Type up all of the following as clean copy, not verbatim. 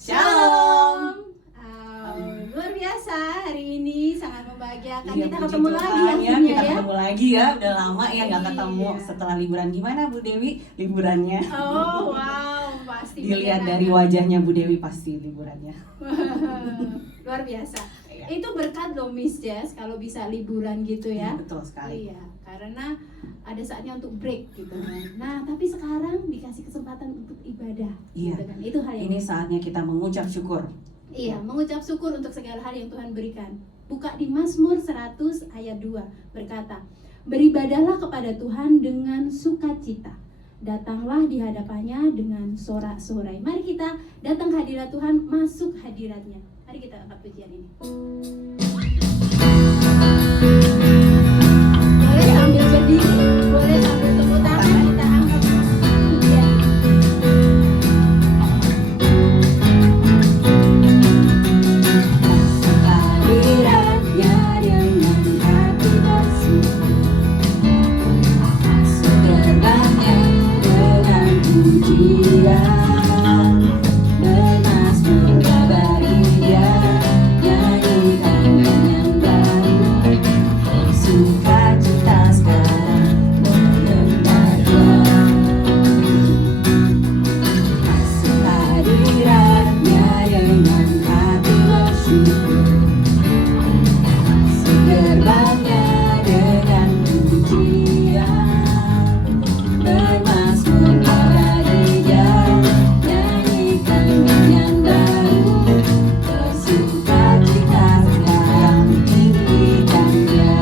Shalom. Luar biasa, hari ini sangat membahagiakan. Iya, Kita puji ketemu Tuhan lagi ya, akhirnya kita ya. ketemu lagi ya, udah lama ya nggak ketemu Iya. setelah liburan. Gimana Bu Dewi liburannya? Oh wow, pasti Dilihat menyenangkan. dari wajahnya Bu Dewi pasti liburannya. Luar biasa. Iya. Itu berkat loh Miss Jess kalau bisa liburan gitu ya. Betul sekali. Iya, karena ada saatnya untuk break gitu kan. Nah, tapi sekarang dikasih kesempatan untuk ibadah. Iya. Gitu kan. Itu hal yang Ini saatnya kita mengucap syukur. Iya, mengucap syukur untuk segala hal yang Tuhan berikan. Buka di Mazmur 100 ayat 2 berkata, beribadahlah kepada Tuhan dengan sukacita. Datanglah di hadapannya dengan sorak-sorai. Mari kita datang ke hadirat Tuhan, masuk hadiratnya. Mari kita angkat pujian ini. Boleh sambil berdiri, boleh sambil tepuk tangan, kita angkat pujian ini. Hadiratnya dengan hati bersyukur, masuk gerbangnya dengan pujian, bermazmur bagi Dia, nyanyikan dengan baru, sukacita sekarang menyembah Dia. Masuk hadiratnya dengan hati bersyukur, gerbangnya dengan pujian, bermazmur bagi Dia, nyanyikan dengan baru, bersukacita sekarang tinggikan Dia.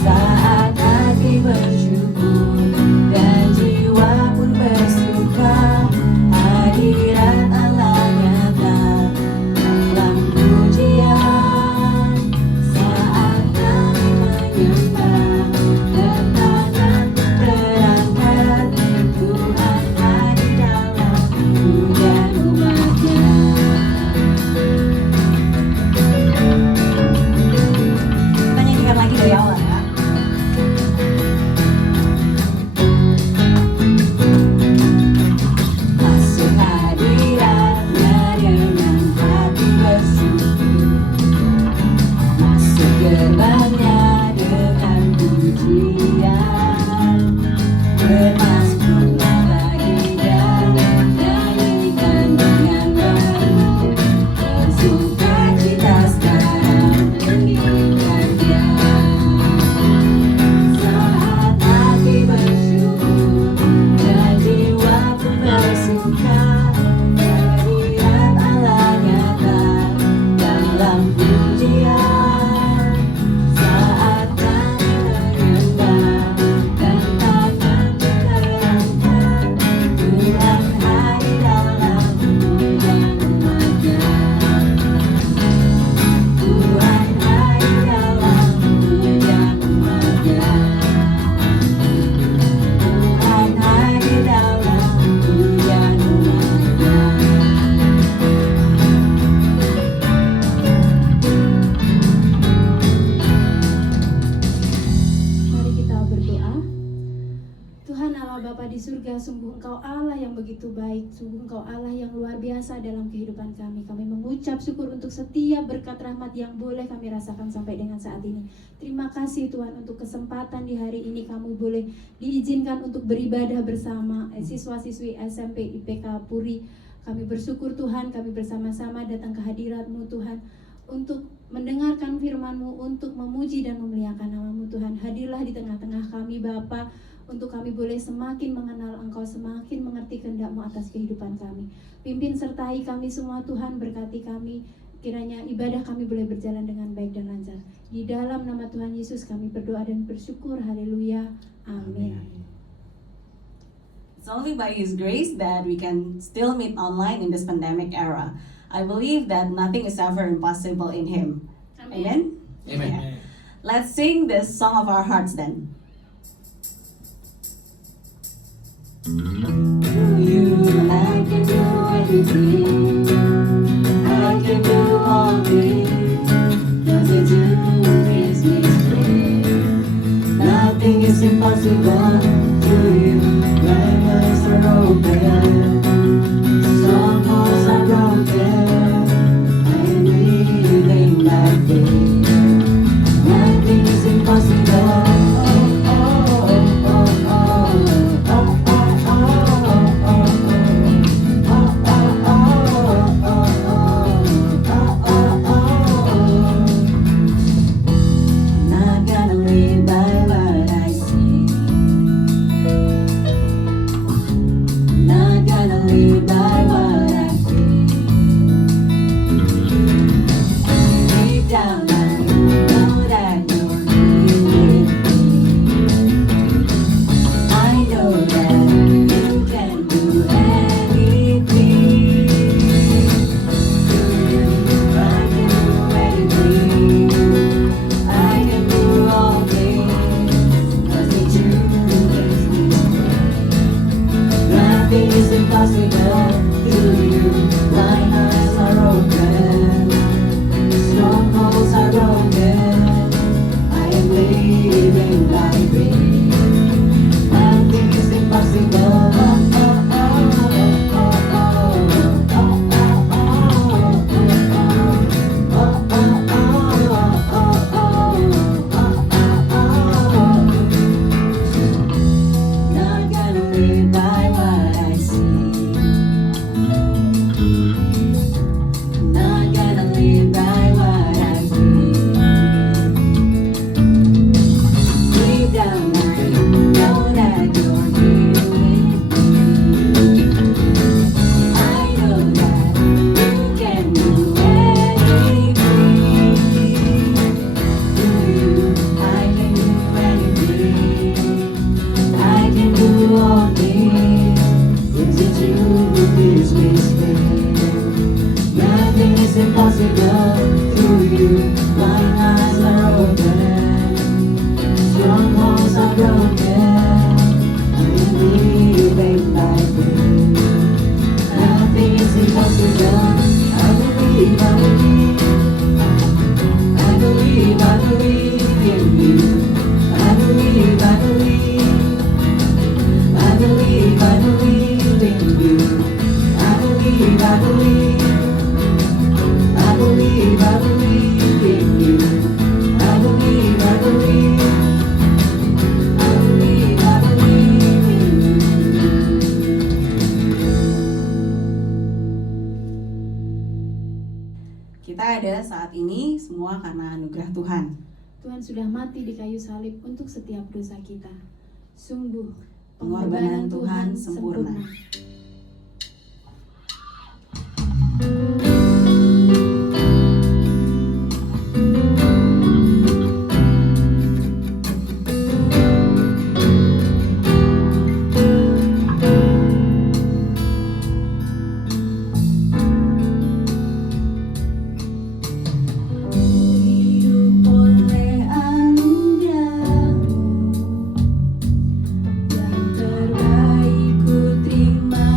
Saat hati bersyukur dan jiwa pun bersuka, hadirat Allah nyata dalam pujian. Saat kami menyembah, tangan terangkat, Tuhan hadir dalam pujian umatnya. Kita nyanyikan lagi dari awal ya. Masuk hadiratnya dengan hati bersyukur, masuk gerbangnya dengan pujian, bermazmur bagi Dia, nyanyikan dengan baru, bersukacita sekarang tinggikan Dia. Saat hati bersyukur dan jiwa pun bersuka, hadirat Allah nyata dalam pujian. Saat kami menyembah dan tangan terangkat, Tuhan hadir dalam pujian umatnya. Tuhan hadir dalam pujian umatnya. Tuhan hadir dalam pujian umatnya. Mari kita berdoa. Tuhan Allah Bapa di surga, sungguh Engkau Allah yang begitu baik, sungguh Engkau Allah yang luar biasa dalam kehidupan kami. Kami mengucap syukur untuk setiap berkat rahmat yang boleh kami rasakan sampai dengan saat ini. Terima kasih Tuhan untuk kesempatan di hari ini kami boleh diizinkan untuk beribadah bersama siswa-siswi SMP IPK Puri. Kami bersyukur Tuhan, kami bersama-sama datang ke hadirat-Mu Tuhan, untuk mendengarkan firman-Mu, untuk memuji dan memuliakan nama-Mu Tuhan. Hadirlah di tengah-tengah kami Bapa, untuk kami boleh semakin mengenal Engkau, semakin mengerti kehendak-Mu atas kehidupan kami. Pimpin sertai kami semua Tuhan, berkati kami, kiranya ibadah kami boleh berjalan dengan baik dan lancar. Di dalam nama Tuhan Yesus kami berdoa dan bersyukur, haleluya, amin. It's only by His grace that we can still meet online in this pandemic era. I believe that nothing is ever impossible in Him. Amen? Amen. Yeah. Let's sing this song of our hearts then. Through you I can do anything, I can do all things, 'cause it's you who gives me strength. Nothing is impossible to you, when eyes are open, strong live by what I see. Not gonna live by what I feel. Deep down I know that you're here with me. I know that you can do anything. Through you, I can do anything. I can do all things. It's you who gives me strength. Nothing is impossible through you. My eyes are open. Strongholds are broken. I'm living by faith. Nothing is impossible. I believe, I believe. I believe, I believe in you. I believe, I believe. I believe, I believe in you. I believe, I believe. I believe, I believe in you. I believe, I believe. I believe, I believe in you. Kita ada saat ini semua karena anugerah Tuhan. Tuhan sudah mati di kayu salib untuk setiap dosa kita. Sungguh, Pengorbanan Tuhan sempurna. Hidup oleh anugerah-Mu, yang terbaik ku terima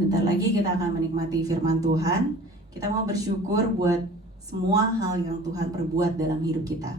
Sebentar lagi kita akan menikmati firman Tuhan. Kita mau bersyukur buat semua hal yang Tuhan perbuat dalam hidup kita.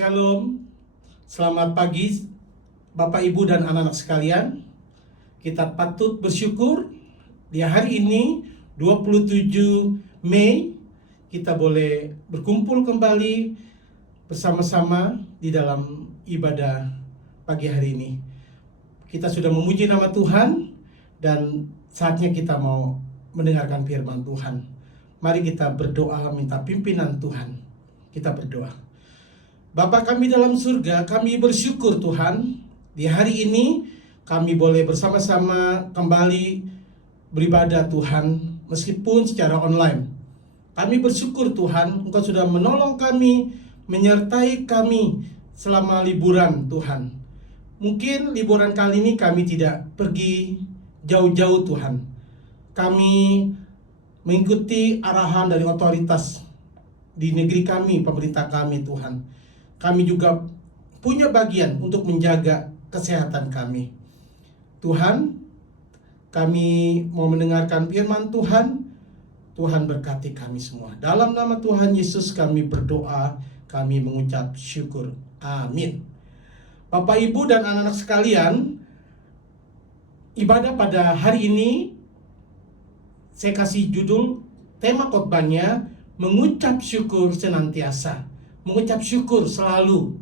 Shalom, selamat pagi Bapak Ibu dan anak-anak sekalian. Kita patut bersyukur di hari ini 27 Mei kita boleh berkumpul kembali bersama-sama di dalam ibadah pagi hari ini. Kita sudah memuji nama Tuhan dan saatnya kita mau mendengarkan firman Tuhan. Mari kita berdoa minta pimpinan Tuhan. Kita berdoa. Bapa kami dalam surga, kami bersyukur Tuhan, di hari ini kami boleh bersama-sama kembali beribadah Tuhan, meskipun secara online. Kami bersyukur Tuhan, Engkau sudah menolong kami, menyertai kami selama liburan Tuhan. Mungkin liburan kali ini kami tidak pergi jauh-jauh Tuhan. Kami mengikuti arahan dari otoritas di negeri kami, pemerintah kami Tuhan. Kami juga punya bagian untuk menjaga kesehatan kami. Tuhan, kami mau mendengarkan firman Tuhan. Tuhan berkati kami semua. Dalam nama Tuhan Yesus kami berdoa, kami mengucap syukur. Amin. Bapak, Ibu, dan anak-anak sekalian, ibadah pada hari ini, saya kasih judul, tema khotbahnya, mengucap syukur senantiasa. Mengucap syukur selalu.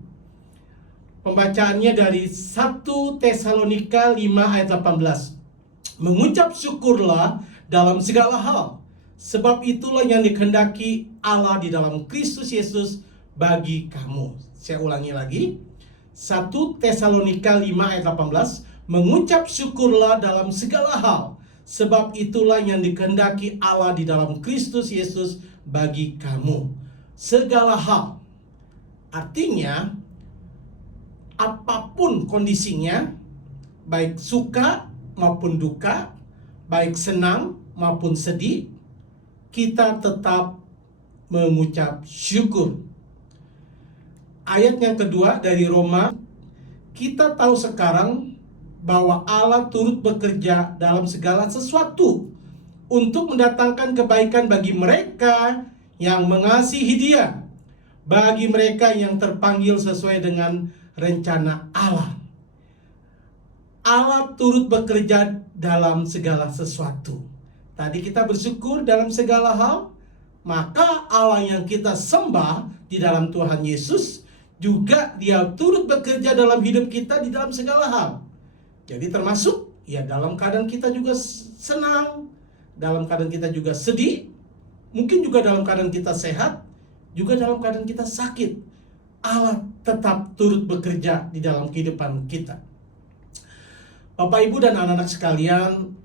Pembacaannya dari 1 Tesalonika 5 ayat 18. Mengucap syukurlah dalam segala hal, sebab itulah yang dikehendaki Allah di dalam Kristus Yesus bagi kamu. Saya ulangi lagi. 1 Tesalonika 5 ayat 18. Mengucap syukurlah dalam segala hal, sebab itulah yang dikehendaki Allah di dalam Kristus Yesus bagi kamu. Segala hal. Artinya, apapun kondisinya, baik suka maupun duka, baik senang maupun sedih, kita tetap mengucap syukur. Ayat yang kedua dari Roma, kita tahu sekarang bahwa Allah turut bekerja dalam segala sesuatu untuk mendatangkan kebaikan bagi mereka yang mengasihi Dia, bagi mereka yang terpanggil sesuai dengan rencana Allah. Allah turut bekerja dalam segala sesuatu. Tadi kita bersyukur dalam segala hal, maka Allah yang kita sembah di dalam Tuhan Yesus juga Dia turut bekerja dalam hidup kita di dalam segala hal. Jadi termasuk ya dalam keadaan kita juga senang, dalam keadaan kita juga sedih, mungkin juga dalam keadaan kita sehat, juga dalam keadaan kita sakit, Allah tetap turut bekerja di dalam kehidupan kita. Bapak, Ibu, dan anak-anak sekalian,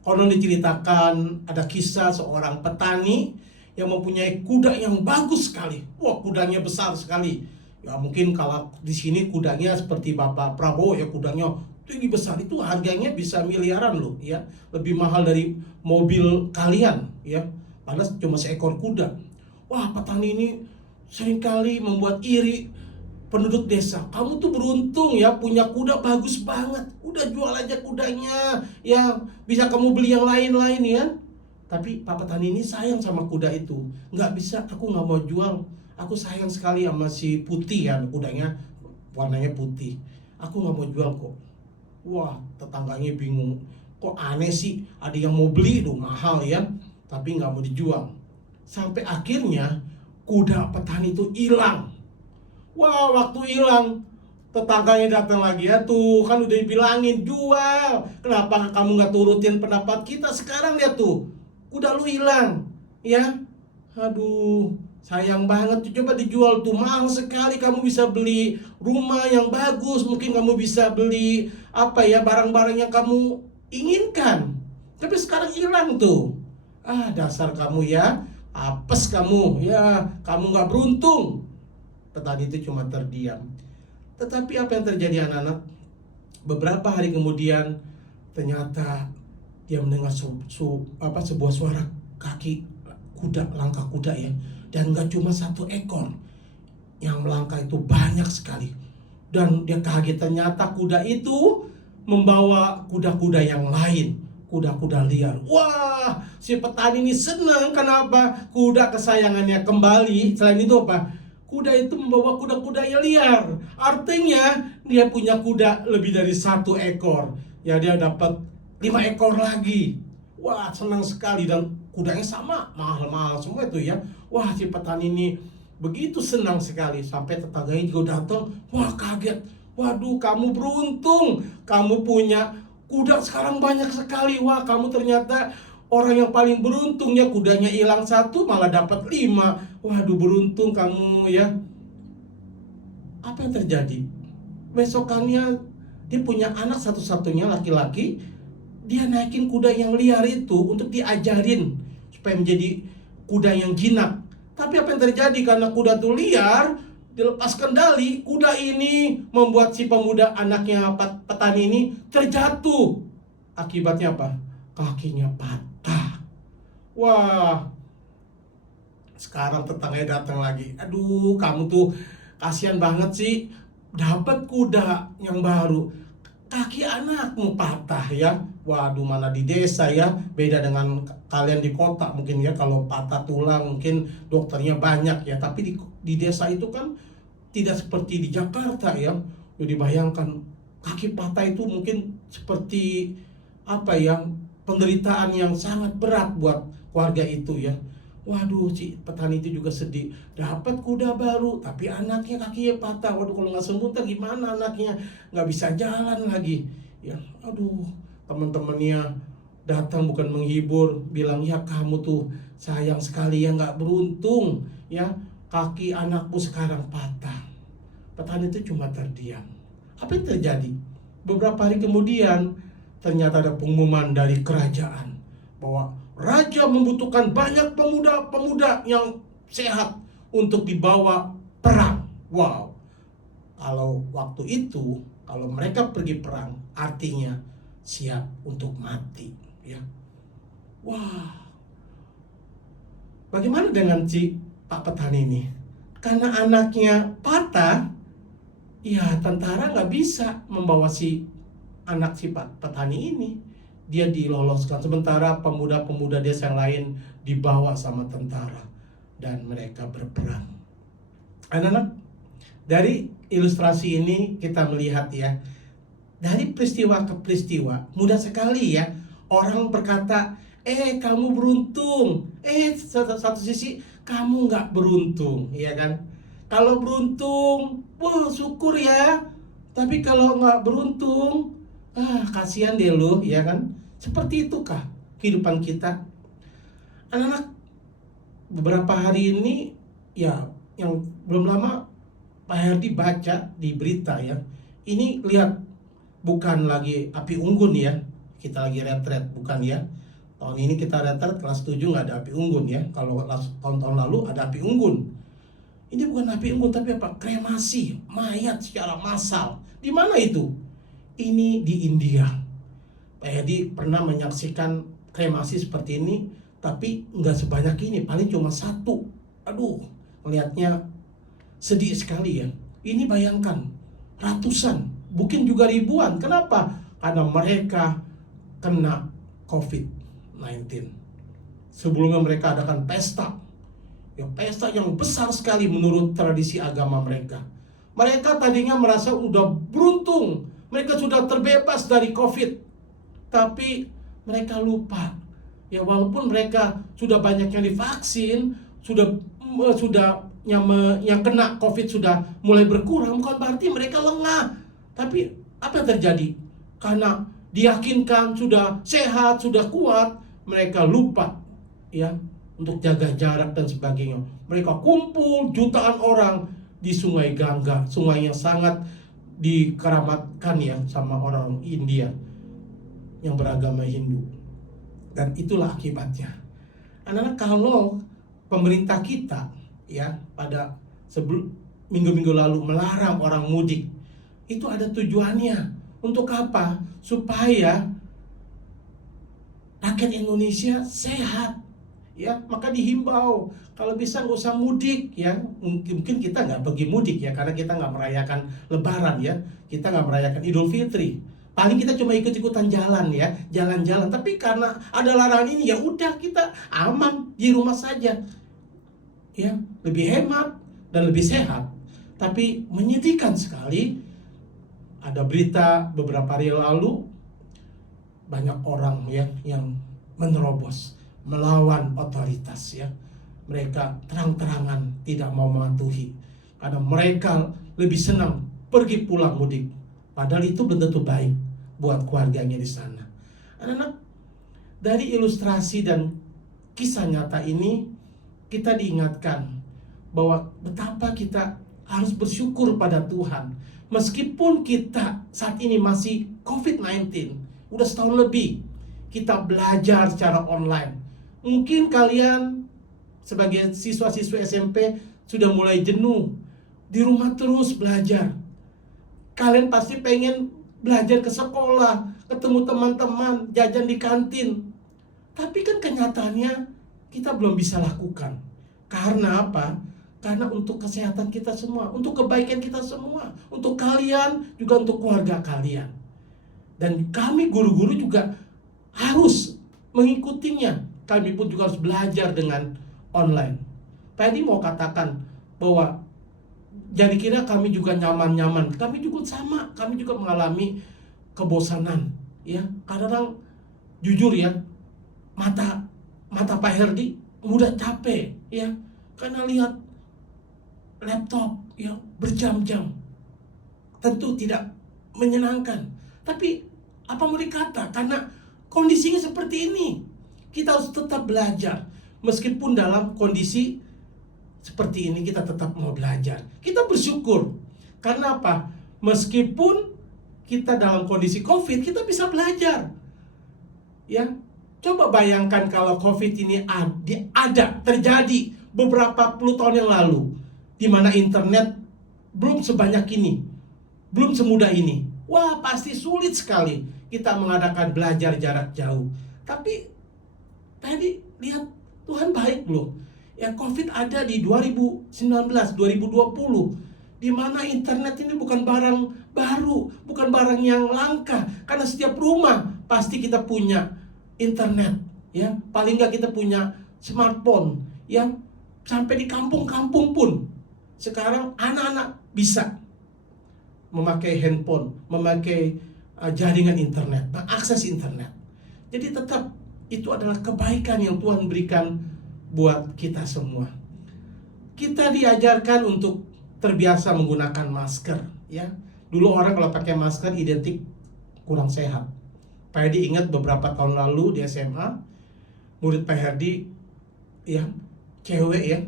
konon diceritakan ada kisah seorang petani yang mempunyai kuda yang bagus sekali. Wah, kudanya besar sekali. Ya mungkin kalau di sini kudanya seperti Bapak Prabowo, ya kudanya tinggi besar, itu harganya bisa miliaran loh, ya. Lebih mahal dari mobil kalian, ya. Padahal cuma seekor kuda. Wah, petani ini seringkali membuat iri penduduk desa. Kamu tuh beruntung ya, punya kuda bagus banget. Udah jual aja kudanya, ya bisa kamu beli yang lain-lain ya. Tapi Pak petani ini sayang sama kuda itu. Nggak bisa, aku nggak mau jual. Aku sayang sekali sama si putih ya, kudanya warnanya putih. Aku nggak mau jual kok. Wah, tetangganya bingung. Kok aneh sih, ada yang mau beli, tuh mahal ya, tapi nggak mau dijual. Sampai akhirnya kuda petani itu hilang. Wah, waktu hilang, tetangganya datang lagi, ya tuh kan udah dibilangin jual. Kenapa kamu nggak turutin pendapat kita? Sekarang lihat tuh, kuda lu hilang, ya. Aduh, sayang banget. Coba dijual tuh, mahal sekali. Kamu bisa beli rumah yang bagus, mungkin kamu bisa beli apa ya, barang-barang yang kamu inginkan. Tapi sekarang hilang tuh. Ah, dasar kamu ya. Apes kamu, ya kamu gak beruntung. Petani itu cuma terdiam. Tetapi apa yang terjadi anak-anak? Beberapa hari kemudian ternyata dia mendengar sebuah suara kaki kuda, langkah kuda ya. Dan gak cuma satu ekor, yang melangkah itu banyak sekali. Dan dia kaget, ternyata kuda itu membawa kuda-kuda yang lain, kuda-kuda liar. Wah, si petani ini senang. Kenapa? Kuda kesayangannya kembali. Selain itu apa? kuda itu membawa kuda-kuda yang liar. Artinya dia punya kuda lebih dari 1 ekor. Ya, dia dapat 5 ekor lagi. Wah, senang sekali, dan kudanya sama, mahal-mahal semua itu ya. Wah, si petani ini begitu senang sekali, sampai tetangganya juga datang. Wah, kaget. Waduh, kamu beruntung, kamu punya kuda sekarang banyak sekali. Wah, kamu ternyata orang yang paling beruntung ya, kudanya hilang 1 malah dapat 5. Waduh, beruntung kamu ya. Apa yang terjadi? Besokannya dia punya anak satu-satunya laki-laki. Dia naikin kuda yang liar itu untuk diajarin supaya menjadi kuda yang jinak. Tapi apa yang terjadi? Karena kuda itu liar, dilepas kendali, kuda ini membuat si pemuda anaknya petani ini terjatuh. Akibatnya apa? Kakinya patah. Wah, sekarang tetangganya datang lagi. Aduh, kamu tuh kasihan banget sih, dapat kuda yang baru, kaki anakmu patah ya. Waduh, mana di desa ya, beda dengan kalian di kota mungkin ya. Kalau patah tulang mungkin dokternya banyak ya, tapi di desa itu kan tidak seperti di Jakarta ya. Jadi bayangkan, kaki patah itu mungkin seperti apa ya, penderitaan yang sangat berat buat keluarga itu ya. Waduh, si petani itu juga sedih, dapat kuda baru tapi anaknya kakinya patah. Waduh, kalau nggak sembuh ntar gimana anaknya, nggak bisa jalan lagi ya. Aduh, teman-temannya datang bukan menghibur, bilang ya kamu tuh sayang sekali ya, nggak beruntung ya, kaki anakmu sekarang patah. Petani itu cuma terdiam. Apa yang terjadi? Beberapa hari kemudian ternyata ada pengumuman dari kerajaan bahwa raja membutuhkan banyak pemuda-pemuda yang sehat untuk dibawa perang. Wow, kalau waktu itu, kalau mereka pergi perang, artinya siap untuk mati ya. Wah, bagaimana dengan si Pak petani ini? Karena anaknya patah, ya tentara nggak bisa membawa si anak si Pak petani ini. Dia diloloskan, sementara pemuda-pemuda desa yang lain dibawa sama tentara dan mereka berperang. Anak-anak, dari ilustrasi ini kita melihat ya, dari peristiwa ke peristiwa mudah sekali ya orang berkata, kamu beruntung, satu sisi kamu nggak beruntung, ya kan? Kalau beruntung, wah syukur ya. Tapi kalau nggak beruntung, kasihan deh lo, ya kan? Seperti itukah kehidupan kita? Anak-anak, beberapa hari ini ya, yang belum lama Pak Herdi baca di berita ya. Ini lihat, bukan lagi api unggun ya. Kita lagi retret, bukan ya. Tahun ini kita retret kelas 7 nggak ada api unggun ya. Kalau tahun-tahun lalu ada api unggun. Ini bukan api unggun tapi apa? Kremasi mayat secara massal. Di mana itu? Ini di India. Pak Herdi pernah menyaksikan kremasi seperti ini, tapi nggak sebanyak ini, paling cuma 1. Aduh, melihatnya sedih sekali ya. Ini bayangkan, ratusan, mungkin juga ribuan. Kenapa? Karena mereka kena COVID-19. Sebelumnya mereka adakan pesta. Ya, pesta yang besar sekali menurut tradisi agama mereka. Mereka tadinya merasa udah beruntung, mereka sudah terbebas dari COVID. Tapi mereka lupa. Ya, walaupun mereka sudah banyak yang divaksin, sudah yang kena COVID sudah mulai berkurang, bukan berarti mereka lengah. Tapi apa yang terjadi? Karena diyakinkan sudah sehat, sudah kuat, mereka lupa ya untuk jaga jarak dan sebagainya. Mereka kumpul jutaan orang di Sungai Gangga, sungai yang sangat dikeramatkan ya sama orang India yang beragama Hindu. Dan itulah akibatnya. Anak-anak, kalau pemerintah kita ya pada sebelum minggu-minggu lalu melarang orang mudik, itu ada tujuannya. Untuk apa? Supaya rakyat Indonesia sehat ya. Maka dihimbau kalau bisa nggak usah mudik ya. Mungkin kita nggak pergi mudik ya, karena kita nggak merayakan Lebaran ya, kita nggak merayakan Idul Fitri. Paling kita cuma ikut-ikutan jalan ya, jalan-jalan. Tapi karena ada larangan ini, ya udah kita aman di rumah saja. Ya, lebih hemat. dan lebih sehat. Tapi menyedihkan sekali, ada berita beberapa hari lalu banyak orang ya yang menerobos, melawan otoritas ya. Mereka terang-terangan tidak mau mematuhi karena mereka lebih senang pergi pulang mudik. Padahal itu belum tentu baik buat keluarganya di sana. Anak-anak, dari ilustrasi dan kisah nyata ini kita diingatkan bahwa betapa kita harus bersyukur pada Tuhan. Meskipun kita saat ini masih COVID-19, udah setahun lebih kita belajar secara online. Mungkin kalian sebagai siswa-siswa SMP sudah mulai jenuh, di rumah terus belajar. Kalian pasti pengen belajar ke sekolah, ketemu teman-teman, jajan di kantin. Tapi kan kenyataannya kita belum bisa lakukan. Karena apa? Karena untuk kesehatan kita semua, untuk kebaikan kita semua, untuk kalian, juga untuk keluarga kalian. Dan kami guru-guru juga harus mengikutinya. Kami pun juga harus belajar dengan online. Tadi mau katakan bahwa jadi kira kami juga nyaman-nyaman. Kami juga sama, kami juga mengalami kebosanan. Ya, kadang-kadang jujur ya, mata Pak Herdi mudah capek ya, karena lihat laptop ya berjam-jam. Tentu tidak menyenangkan. Tapi apa mau dikata, karena kondisinya seperti ini, kita harus tetap belajar. Meskipun dalam kondisi seperti ini kita tetap mau belajar. Kita bersyukur. Karena apa? Meskipun kita dalam kondisi COVID, kita bisa belajar. Ya, coba bayangkan kalau COVID ini ada, terjadi beberapa puluh tahun yang lalu, di mana internet belum sebanyak ini, belum semudah ini. Wah, pasti sulit sekali kita mengadakan belajar jarak jauh. Tapi tadi lihat, Tuhan baik loh. Ya, COVID ada di 2019, 2020, di mana internet ini bukan barang baru, bukan barang yang langka, karena setiap rumah pasti kita punya internet, ya. Paling nggak kita punya smartphone, ya. Sampai di kampung-kampung pun sekarang anak-anak bisa memakai handphone, memakai jaringan internet, mengakses internet. Jadi tetap itu adalah kebaikan yang Tuhan berikan buat kita semua. Kita diajarkan untuk terbiasa menggunakan masker, ya. Dulu orang kalau pakai masker identik kurang sehat. Pak Herdi ingat beberapa tahun lalu di SMA, murid Pak Herdi, ya, cewek ya,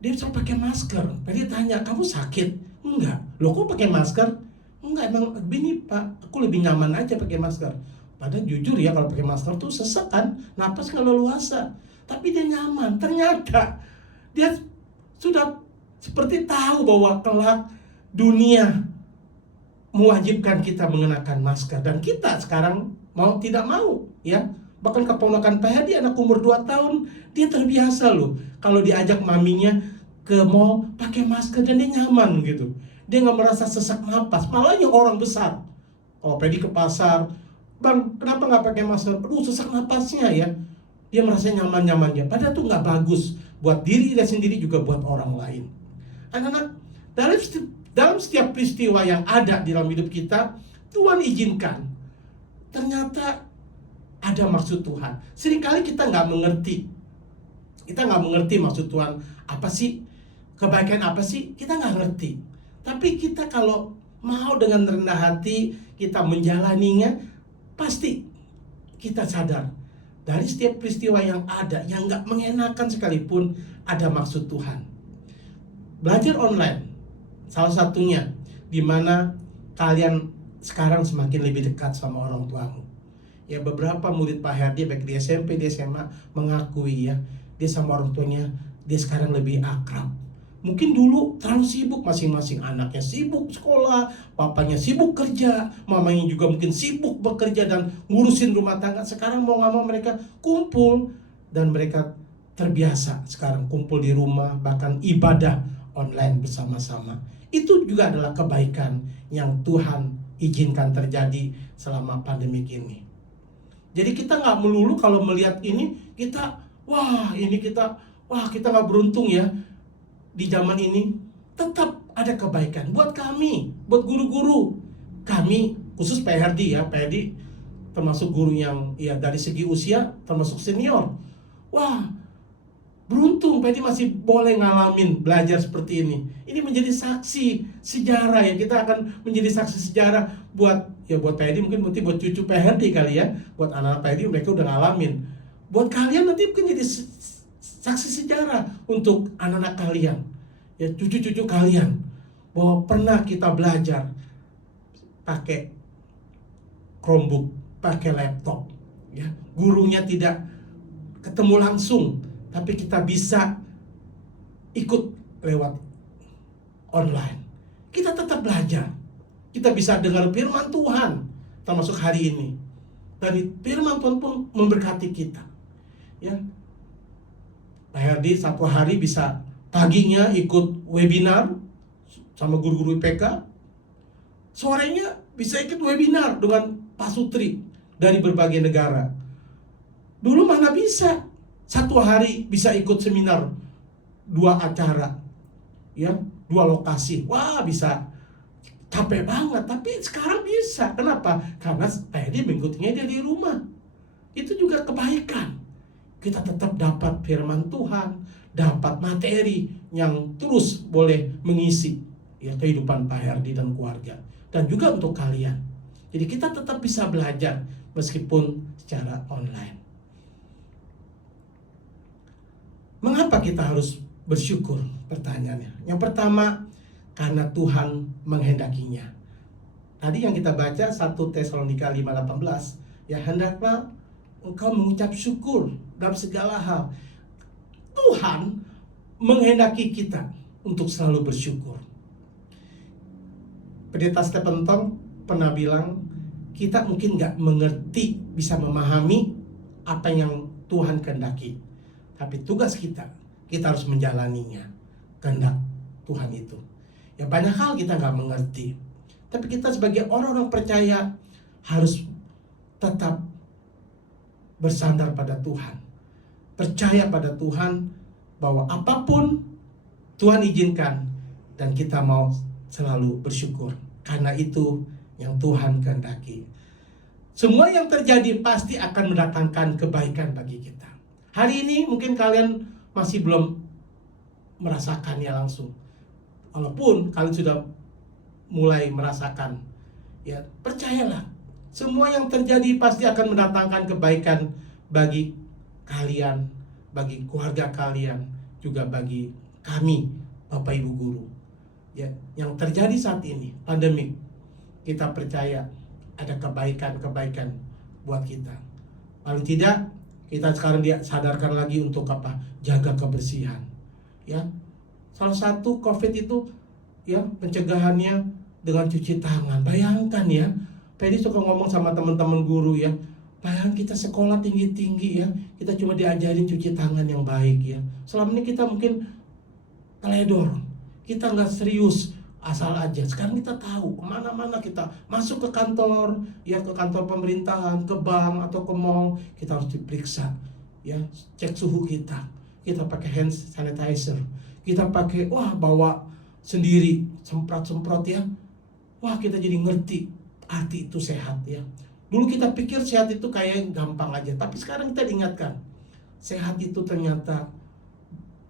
dia selalu pakai masker. Pak Herdi tanya, kamu sakit? Enggak. Loh, kok pakai masker? Enggak, emang begini Pak, aku lebih nyaman aja pakai masker. Padahal jujur ya, kalau pakai masker tuh sesek kan, napas nggak leluasa. Tapi dia nyaman. Ternyata dia sudah seperti tahu bahwa kelak dunia mewajibkan kita mengenakan masker. Dan kita sekarang mau tidak mau, ya. Bahkan keponakan Pak Herdi, anak umur 2 tahun, dia terbiasa loh kalau diajak maminya ke mall pakai masker dan dia nyaman gitu. Dia nggak merasa sesak napas. Malah yang orang besar, kalau Pak Herdi ke pasar, Bang, kenapa nggak pakai masker? Aduh, sesak napasnya ya. Dia merasa nyaman-nyamannya. Padahal itu nggak bagus buat diri dia sendiri, juga buat orang lain. Anak-anak, dalam setiap peristiwa yang ada di dalam hidup kita, Tuhan izinkan. Ternyata ada maksud Tuhan. Seringkali kita nggak mengerti. Kita nggak mengerti maksud Tuhan. Apa sih? Kebaikan apa sih? Kita nggak ngerti. Tapi kita kalau mau dengan rendah hati, kita menjalaninya, pasti kita sadar. Dari setiap peristiwa yang ada, yang nggak mengenakan sekalipun, ada maksud Tuhan. Belajar online, salah satunya, di mana kalian sekarang semakin lebih dekat sama orang tuamu. Ya, beberapa murid Pak Herdi, baik di SMP, di SMA, mengakui ya, dia sama orang tuanya, dia sekarang lebih akrab. Mungkin dulu terlalu sibuk, masing-masing anaknya sibuk sekolah, papanya sibuk kerja, mamanya juga mungkin sibuk bekerja dan ngurusin rumah tangga. Sekarang mau nggak mau mereka kumpul, dan mereka terbiasa sekarang kumpul di rumah, bahkan ibadah online bersama-sama. Itu juga adalah kebaikan yang Tuhan izinkan terjadi selama pandemi ini. Jadi kita nggak melulu kalau melihat ini, kita nggak beruntung ya di zaman ini. tetap ada kebaikan buat kami, buat guru-guru. Kami khusus Pak Herdi ya, Pak Herdi termasuk guru yang ya dari segi usia termasuk senior. Wah, beruntung Pak Herdi masih boleh ngalamin belajar seperti ini. Ini menjadi saksi sejarah ya, kita akan menjadi saksi sejarah buat Pak Herdi, mungkin nanti buat cucu Pak Herdi kali ya, buat anak-anak Pak Herdi mereka udah ngalamin. Buat kalian nanti mungkin jadi saksi sejarah untuk anak-anak kalian, ya cucu-cucu kalian, bahwa pernah kita belajar pakai Chromebook, pakai laptop, ya gurunya tidak ketemu langsung, tapi kita bisa ikut lewat online. Kita tetap belajar, kita bisa dengar firman Tuhan, termasuk hari ini, dan firman Tuhan pun memberkati kita. Ya, Pak Herdi satu hari bisa paginya ikut webinar sama guru-guru IPK, sorenya bisa ikut webinar dengan Pak Sutri dari berbagai negara. Dulu mana bisa satu hari bisa ikut seminar 2 acara, ya 2 lokasi. Wah, bisa capek banget, tapi sekarang bisa. Kenapa? Karena tadi mengikutinya dia di rumah. Itu juga kebaikan. Kita tetap dapat firman Tuhan, dapat materi yang terus boleh mengisi ya kehidupan Pak Herdi dan keluarga, dan juga untuk kalian. Jadi kita tetap bisa belajar meskipun secara online. Mengapa kita harus bersyukur? Pertanyaannya. Yang pertama, karena Tuhan menghendakinya. Tadi yang kita baca 1 Tesalonika 5:18, ya hendaklah engkau mengucap syukur dalam segala hal. Tuhan menghendaki kita untuk selalu bersyukur. Pendeta Stephen Tong pernah bilang, kita mungkin gak mengerti, bisa memahami apa yang Tuhan kehendaki, tapi tugas kita harus menjalaninya, kehendak Tuhan itu. Ya banyak hal kita gak mengerti, tapi kita sebagai orang-orang percaya harus tetap bersandar pada Tuhan, percaya pada Tuhan bahwa apapun Tuhan izinkan, dan kita mau selalu bersyukur karena itu yang Tuhan kehendaki. Semua yang terjadi pasti akan mendatangkan kebaikan bagi kita. Hari ini mungkin kalian masih belum merasakannya langsung, walaupun kalian sudah mulai merasakan. Ya percayalah, semua yang terjadi pasti akan mendatangkan kebaikan bagi kalian, bagi keluarga kalian, juga bagi kami, Bapak Ibu Guru. Ya, yang terjadi saat ini, pandemik, kita percaya ada kebaikan-kebaikan buat kita. Paling tidak, kita sekarang disadarkan lagi untuk apa? Jaga kebersihan. Ya, salah satu COVID itu, ya pencegahannya dengan cuci tangan. Bayangkan ya, Pedi suka ngomong sama teman-teman guru ya, bayangkan kita sekolah tinggi-tinggi ya, kita cuma diajarin cuci tangan yang baik ya. Selama ini kita mungkin teledor, kita nggak serius, asal aja. Sekarang kita tahu kemana-mana kita masuk ke kantor, ya ke kantor pemerintahan, ke bank atau ke mall, kita harus diperiksa, ya cek suhu kita. Kita pakai hand sanitizer, kita pakai bawa sendiri semprot-semprot ya. Wah, kita jadi ngerti arti itu sehat ya. Dulu kita pikir sehat itu kayak gampang aja, tapi sekarang kita diingatkan sehat itu ternyata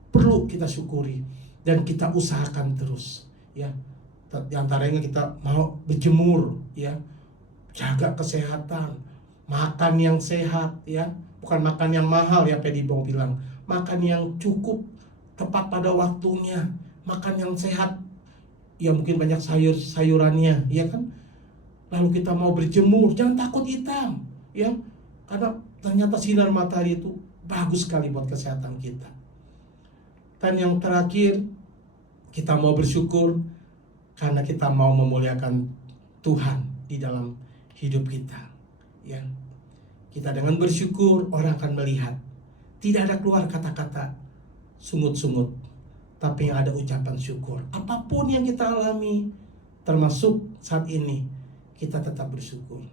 perlu kita syukuri dan kita usahakan terus ya. Di antaranya kita mau berjemur ya, jaga kesehatan, makan yang sehat ya, bukan makan yang mahal ya, Pedi Bong bilang, makan yang cukup, tepat pada waktunya, makan yang sehat ya, mungkin banyak sayur-sayurannya ya kan. Lalu kita mau berjemur, jangan takut hitam ya, karena ternyata sinar matahari itu bagus sekali buat kesehatan kita. Dan yang terakhir, kita mau bersyukur karena kita mau memuliakan Tuhan di dalam hidup kita ya. Kita dengan bersyukur, orang akan melihat tidak ada keluar kata-kata sungut-sungut, tapi yang ada ucapan syukur. Apapun yang kita alami, termasuk saat ini, kita tetap bersyukur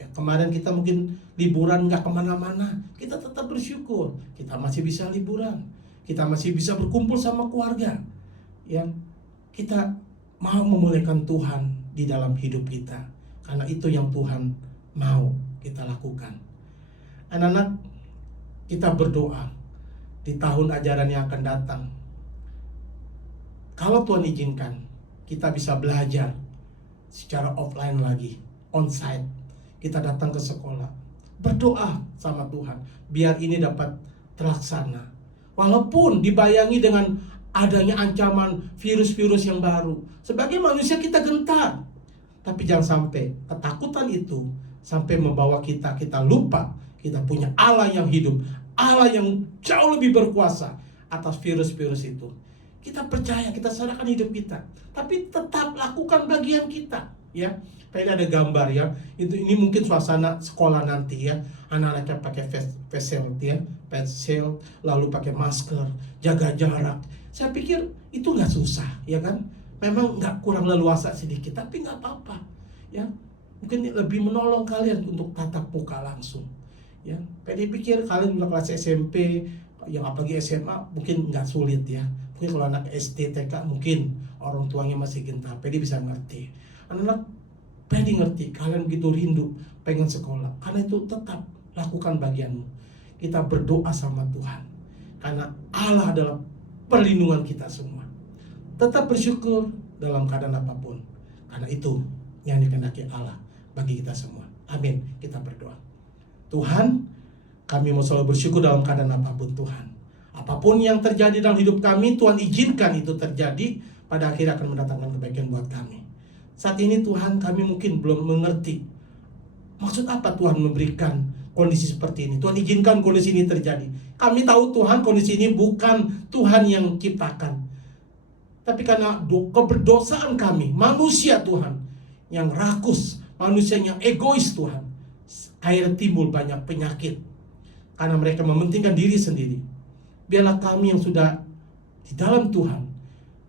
ya. Kemarin kita mungkin liburan nggak kemana-mana, kita tetap bersyukur kita masih bisa liburan, kita masih bisa berkumpul sama keluarga ya. kita mau memuliakan Tuhan di dalam hidup kita. Karena itu yang Tuhan mau kita lakukan. Anak-anak, kita berdoa di tahun ajaran yang akan datang. Kalau Tuhan izinkan, kita bisa belajar secara offline lagi, onsite. Kita datang ke sekolah, berdoa sama Tuhan, biar ini dapat terlaksana. Walaupun dibayangi dengan adanya ancaman virus-virus yang baru, sebagai manusia kita gentar. Tapi jangan sampai ketakutan itu sampai membawa kita lupa kita punya Allah yang hidup, Allah yang jauh lebih berkuasa atas virus-virus itu. Kita percaya, kita serahkan hidup kita, tapi tetap lakukan bagian kita, ya. Ini ada gambar, ya. Ini mungkin suasana sekolah nanti, ya. Anak-anaknya pakai face shield, ya, face shield, lalu pakai masker, jaga jarak. Saya pikir itu nggak susah, ya kan? Memang nggak kurang leluasa sedikit, tapi nggak apa-apa, ya. Mungkin lebih menolong kalian untuk tatap muka langsung, ya. Jadi pikir kalian udah kelas SMP, yang apalagi SMA mungkin nggak sulit, ya. Mungkin kalau anak SD, TK mungkin orang tuanya masih gentar, Pedi bisa ngerti. Anak Pedi ngerti, kalian begitu rindu pengen sekolah. Karena itu tetap lakukan bagianmu. Kita berdoa sama Tuhan, karena Allah adalah perlindungan kita semua. Tetap bersyukur dalam keadaan apapun, karena itu yang dikehendaki Allah bagi kita semua. Amin. Kita berdoa. Tuhan, kami mau selalu bersyukur dalam keadaan apapun Tuhan. Apapun yang terjadi dalam hidup kami, Tuhan izinkan itu terjadi, pada akhirnya akan mendatangkan kebaikan buat kami. Saat ini Tuhan, kami mungkin belum mengerti maksud apa Tuhan memberikan kondisi seperti ini. Tuhan izinkan kondisi ini terjadi. Kami tahu Tuhan, kondisi ini bukan Tuhan yang ciptakan, tapi karena keberdosaan kami, manusia Tuhan yang rakus, manusia yang egois Tuhan, akhirnya timbul banyak penyakit karena mereka mementingkan diri sendiri. Biarlah kami yang sudah di dalam Tuhan,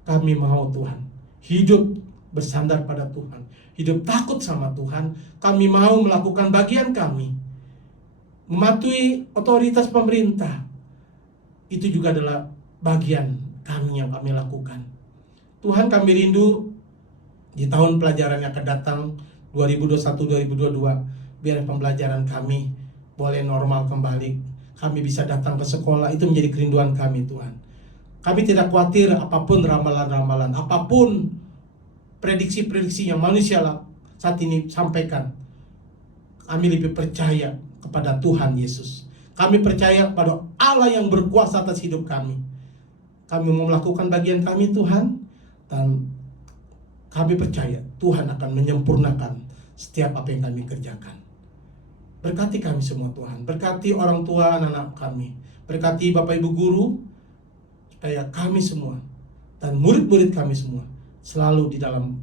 kami mau Tuhan hidup bersandar pada Tuhan, hidup takut sama Tuhan. Kami mau melakukan bagian kami, mematuhi otoritas pemerintah. Itu juga adalah bagian kami yang kami lakukan. Tuhan, kami rindu di tahun pelajaran yang akan datang 2021-2022, biar pembelajaran kami boleh normal kembali. Kami bisa datang ke sekolah, itu menjadi kerinduan kami Tuhan. Kami tidak khawatir apapun ramalan-ramalan, apapun prediksi-prediksi yang manusia saat ini sampaikan. Kami lebih percaya kepada Tuhan Yesus. Kami percaya pada Allah yang berkuasa atas hidup kami. Kami mau melakukan bagian kami Tuhan, dan kami percaya Tuhan akan menyempurnakan setiap apa yang kami kerjakan. Berkati kami semua Tuhan, berkati orang tua anak-anak kami, berkati Bapak Ibu Guru, supaya kami semua dan murid-murid kami semua selalu di dalam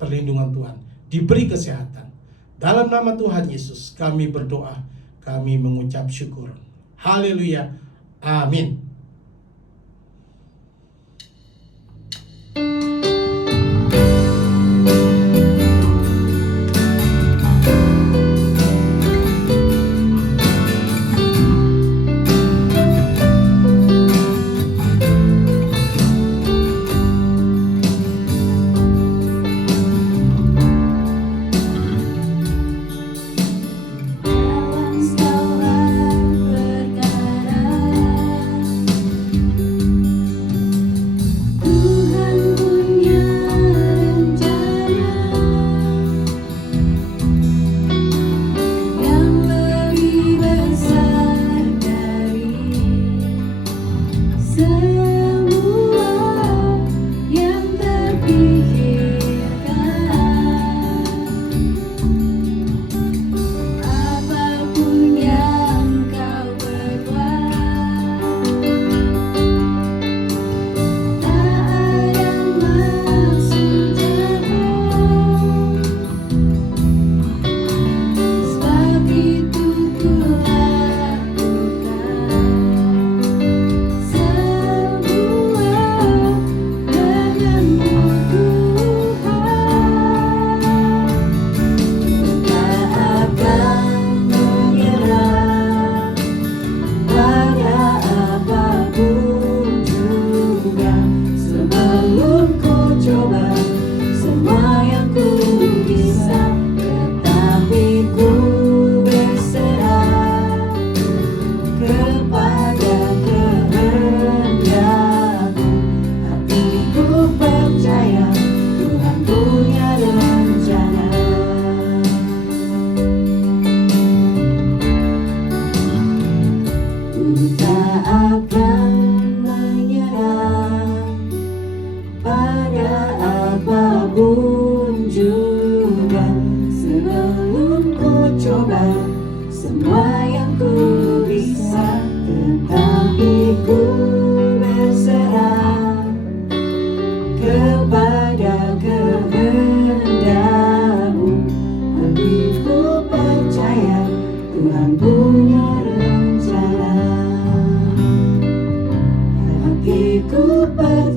perlindungan Tuhan, diberi kesehatan. Dalam nama Tuhan Yesus kami berdoa, kami mengucap syukur. Haleluya, amin. Dalam segala perkara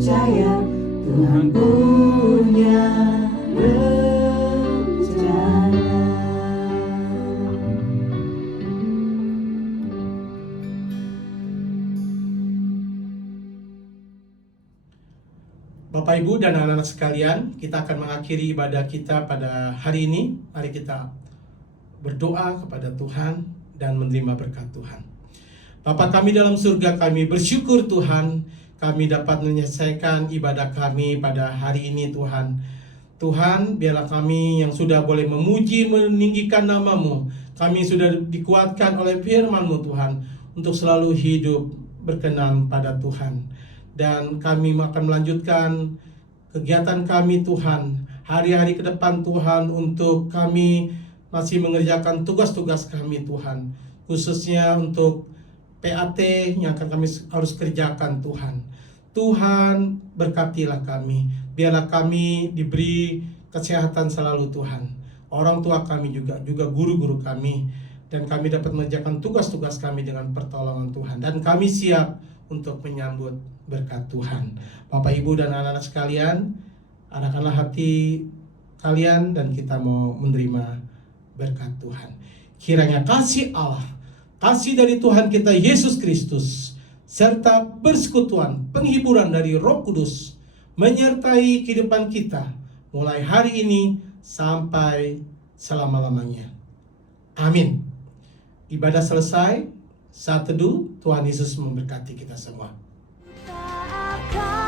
percaya Tuhan punya rencana. Bapak, Ibu, dan anak-anak sekalian, kita akan mengakhiri ibadah kita pada hari ini. Mari kita berdoa kepada Tuhan dan menerima berkat Tuhan. Bapa kami dalam surga, kami bersyukur Tuhan, kami dapat menyelesaikan ibadah kami pada hari ini Tuhan. Tuhan, biarlah kami yang sudah boleh memuji, meninggikan nama-Mu, kami sudah dikuatkan oleh firman-Mu Tuhan, untuk selalu hidup berkenan pada Tuhan. Dan kami akan melanjutkan kegiatan kami Tuhan, hari-hari ke depan Tuhan, untuk kami masih mengerjakan tugas-tugas kami Tuhan, khususnya untuk PAT yang akan kami harus kerjakan Tuhan. Tuhan, berkatilah kami, biarlah kami diberi kesehatan selalu Tuhan, orang tua kami juga guru-guru kami, dan kami dapat mengerjakan tugas-tugas kami dengan pertolongan Tuhan, dan kami siap untuk menyambut berkat Tuhan. Bapak, Ibu, dan anak-anak sekalian, arahkanlah hati kalian dan kita mau menerima berkat Tuhan. Kiranya kasih Allah, kasih dari Tuhan kita Yesus Kristus, serta persekutuan penghiburan dari Roh Kudus menyertai kehidupan kita mulai hari ini sampai selama-lamanya. Amin. Ibadah selesai. Saat teduh, Tuhan Yesus memberkati kita semua. Tak akan